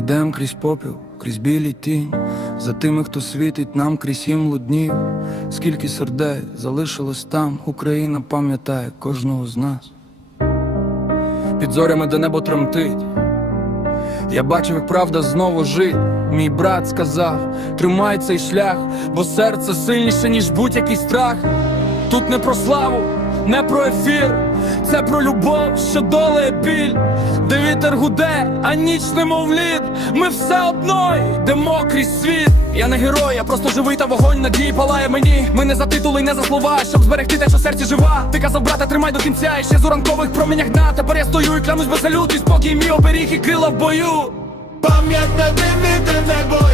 Ідем крізь попіл, крізь білі тінь, за тими, хто світить нам крізь сім днів. Скільки сердей залишилось там, Україна пам'ятає кожного з нас. Під зорями, де небо тремтить. Я бачив, як правда знову жить. Мій брат сказав: тримай цей шлях, бо серце сильніше, ніж будь-який страх. Тут не про славу, не про ефір, це про любов, що долає біль, де вітер гуде, а ніч немов лід. Ми все одно йдемо крізь світ. Я не герой, я просто живий та вогонь надії палає мені. Ми не за титули, не за слова, щоб зберегти те, що серці жива. Ти казав, брата, тримай до кінця, і ще з уранкових променях дна. Тепер я стою і клянусь без салют, і спокій мій оберіг і крила в бою. Пам'ять на димі, де небо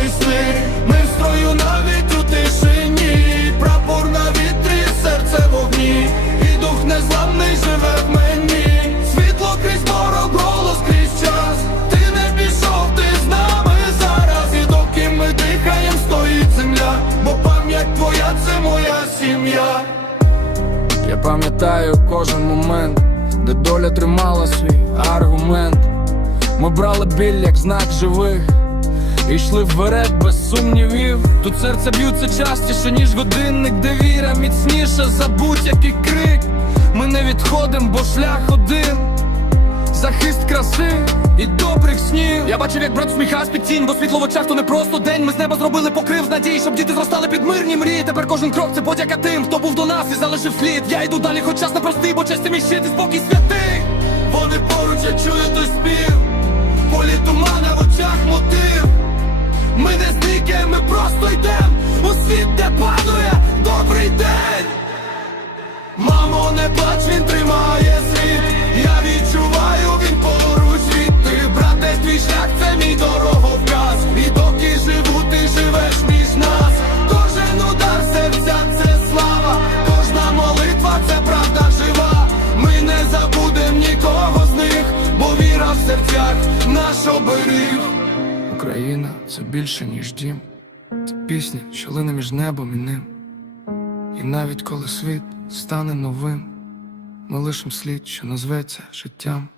незламний живе в мені Світло крізь морок, голос крізь час Ти не пішов, ти з нами зараз І доки ми дихаєм, стоїть земля Бо пам'ять твоя, це моя сім'я Я пам'ятаю кожен момент, де доля тримала свій аргумент. Ми брали біль як знак живих, і йшли вперед без сумнівів. Тут серце б'ються частіше, ніж годинник, де віра міцніша за будь-який крик. Ми не відходим, бо шлях один. Захист краси і добрих снів. Я бачив, як брат сміхав під тінь, бо світло в очах то не просто день. Ми з неба зробили покрив з надії, щоб діти зростали під мирні мрії. Тепер кожен крок це подяка тим, хто був до нас і залишив слід. Я йду далі, хоч час непростий, бо честь мій щит і спокій святий. Вони поруч, я чую той спів Полі тумана в очах мотив Ми не зникає, ми просто йдем не плач, він тримає світ. Я відчуваю, він поруч звідти. Брате, твій шлях, це мій дороговказ. І доки живу, ти живеш між нас. Кожен удар серця це слава. Кожна молитва це правда жива. Ми не забудем нікого з них Бо віра в серцях наш оберіг. Україна це більше, ніж дім. Це пісня, що лине між небом і ним. І навіть коли світ стане новим, ми лишим слід, що назветься життям.